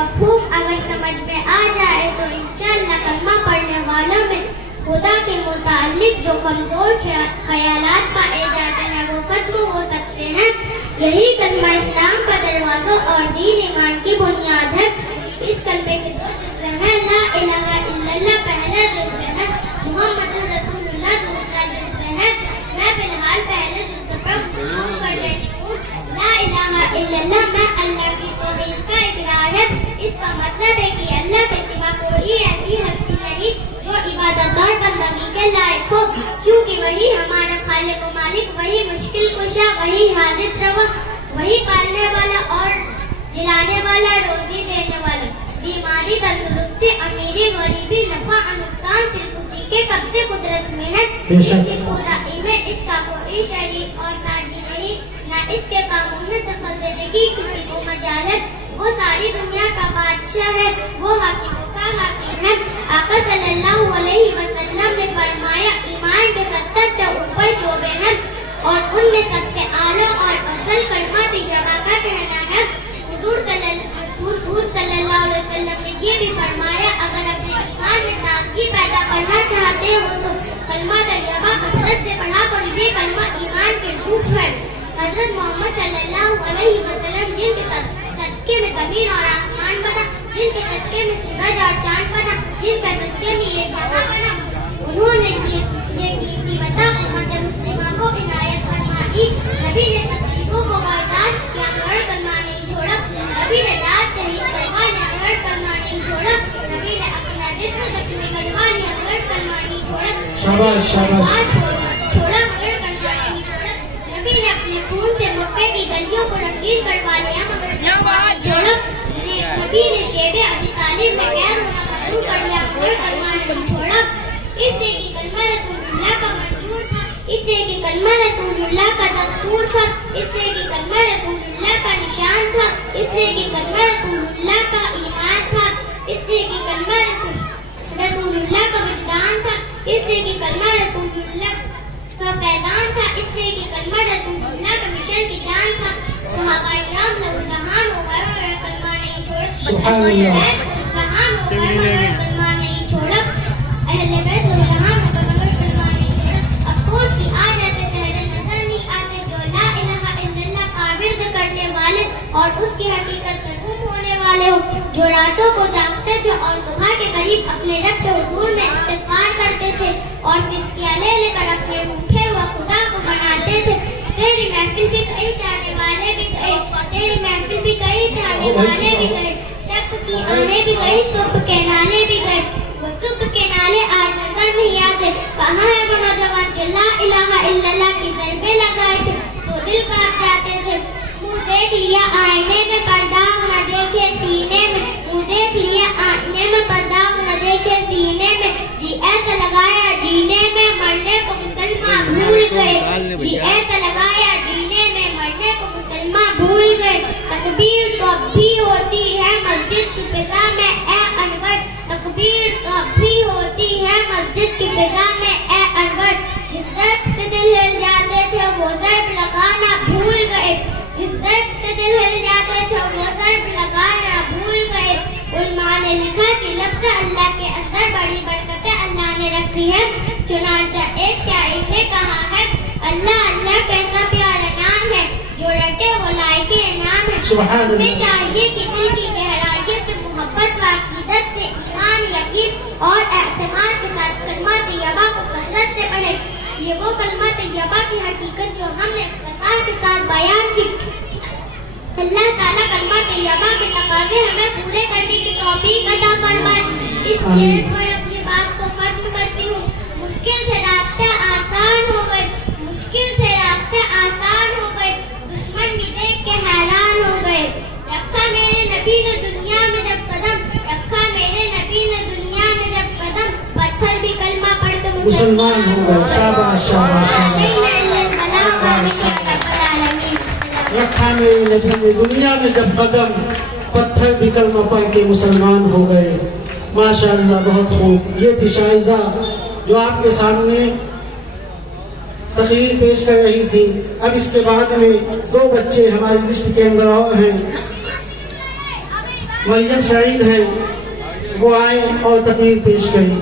मफहूम अगर समझ में आ जाए तो इंशाअल्लाह कलमा पढ़ने वालों में खुदा के मुताल्लिक जो कमजोर ख्यालात पाए जाते हैं वो खत्म हो सकते हैं। यही कलमा इस्लाम का दरवाजा और दीन ईमान की बुनियाद है। इस कलमे के दो जुज़ हैं, ला इलाहा इल्लल्लाह पहला जुज़ है, मुहम्मदुर रसूलुल्लाह दूसरा जुज़ है। मैं फिलहाल पहले जुज़ पर गुफ्तगू कर रही हूँ। ला इलाहा इल्लल्लाह में अल्लाह की तौहीद का इकरार है। इसका मतलब है कि अल्लाह के सिवा कोई ऐसी हस्ती नहीं जो इबादत और बंदगी के लायक हो, क्योंकि वही हमारा खालिक व मालिक, वही मुश्किल कुशा, वही हाजिर रवा, वही पालने वाला और जिलाने वाला, रोजी देने वाला। बीमारी, तंदुरुस्ती, अमीरी, गरीबी, नफा और नुकसान सिर्फ उसी के कब्जे कुदरत में है। इसकी खुदाई में इसका कोई शरीक और साझी नहीं, न इसके कामों में दखल देने की किसी को मजाल है। वो सारी दुनिया का बादशाह है, वो हाकिमों का हाकिम है। आका सल्लल्लाहु अलैहि वसल्लम ने फरमाया, ईमान के 70 से ऊपर शोबे हैं और उनमें सबसे आला और अफजल कलमा तैयबा का कहना है। हुजूर सल्लल्लाहु अलैहि वसल्लम ने ये भी फरमाया, अगर अपने ईमान में ताजगी पैदा करना चाहते हो तो कलमा तैयबा कसरत से पढ़ा करो, ये कलमा ईमान के रूप है। हजरत मोहम्मद सल्लल्लाहु अलैहि वसल्लम जिनके सदके में जमीन और आसमान बना, जिनके सदके में सूरज और चांद बना, जिनके सदके में ये जहां बना, उन्होंने ये कीमती मता उम्मत मुस्लिमा को इनायत फरमाई। नबी ने तकलीफों को बर्दाश्त किया मगर कलमा नहीं छोड़ा। नबी ने दांत शहीद करवाने मगर कलमा नहीं छोड़ा। नबी ने अपना जिस्म जख्मी करवाने मगर कलमा नहीं छोड़ा। शाबाश शाबाश छोड़ा मगर कलमा नहीं छोड़ा। नबी ने अपने खून से मक्के की गलियों को रंगीन करवा लिया मगर कलमा नहीं छोड़ा। नबी ने शेबे अबी तालिब में कैद होना मंजूर कर लिया मगर कलमा नहीं छोड़ा। इसलिए कि कलमा रसूलुल्लाह का मंजूर था, इसलिए कि कलमा रसूलुल्लाह का दस्तूर था, इसलिए कि कलमा रसूलुल्लाह का निशान था, इसलिए कि कलमा रसूलुल्लाह का ईमान था, इसलिए कि कलमा रसूलुल्लाह का विज्ञान था, इसलिए कि कलमा रसूलुल्लाह का पैगाम था, इसलिए कि कलमा रसूलुल्लाह का मिशन की जान था। सहाबाए किराम लहूलुहान हो गए और कलमा नहीं छोड़ा। सुभान अल्लाह। लहूलुहान हो गए और कलमा नहीं छोड़ा। अहले बैत लहूलुहान हो गए और कलमा नहीं छोड़ा। अफसोस की आज ऐसे चेहरे नजर नहीं आते जो ला इलाहा इल्लल्लाह का विर्द करने वाले और उसकी हकीकत में गुम होने वाले हो, जो रातों को जागते थे और सुबह के करीब अपने रब के हुजूर में इस्तिग़फ़ार करते थे और सिस्कियाँ ले लेकर अपने रूठे हुए खुदा को मनाते थे। तेरी महफिल भी कई चाहने वाले भी गए, तेरी महफिल भी कई चाहने वाले भी गए, शक की आने भी गई, सुबह के नाले भी गए। वो सुबह के नाले आज नजर नहीं आते। कहाँ है वो नौजवान जो ला इलाहा इल्लल्लाह की ज़रबे लगाए थे तो दिल कांप जाते थे। मुँह देख लिया आईने में पर्दाग न देखे सीने में, मुँह देख लिया आईने में पर्दाग न देखे सीने में। जी ऐसा लगाया जीने में मरने को मुसलमान भूल गए, जी ऐसा लगाया जीने में मरने को मुसलमान भूल गए। तकबीर तो अब भी होती है मस्जिद की फिजा में ए अनवर, तकबीर तो अब भी होती है मस्जिद की फिजा में ए अनवर। जिस दर्द से दिल हिल जाते थे वो दर्द लगाना भूल गए, जिस दर्द से दिल हिल जाते थे वो दर्द लगाना भूल गए। उलमा ने लिखा कि लफ्ज़ अल्लाह के अंदर बड़ी बरकतें अल्लाह ने रखी है। चुनांचा एक शायर ने कहा है, अल्लाह अल्लाह कैसा प्यारा नाम है, जो रटे वो लायके इनाम है। हमें चाहिए कि दिल की गहराई से मोहब्बत व अकीदत से ईमान, यकीन और एतमाद के साथ कलमा तैयबा को कसरत से पढ़े। ये वो कलमा तैयबा की हकीकत जो हमने इख्तिसार के साथ बयान की। अल्लाह ताला कलमा तैयबा के तकाज़े हमें पूरे करने की तौफीक अता फरमाए। इस शेर पर अपनी बात को खत्म करती हूँ। मुश्किल से रास्ते आसान हो गए, मुश्किल से रास्ते आसान हो गए, दुश्मन भी देख के हैरान हो गए। रखा मेरे नबी ने दुनिया में जब कदम, रखा मेरे नबी ने दुनिया में जब कदम, पत्थर भी कलमा पढ़ते मुसलमान हो गए। शाबाश शाबाश। रखा मेरे नबी ने दुनिया में जब कदम, पत्थर भी कलमा पढ़ के मुसलमान हो गए। माशाअल्लाह, बहुत खूब। ये थी शाइजा जो आपके सामने तकरीर पेश कर रही थी। अब इसके बाद में दो बच्चे हमारी लिस्ट के अंदर और हैं। مریم سعید ہیں، وہ آئیں اور تقریر پیش کریں۔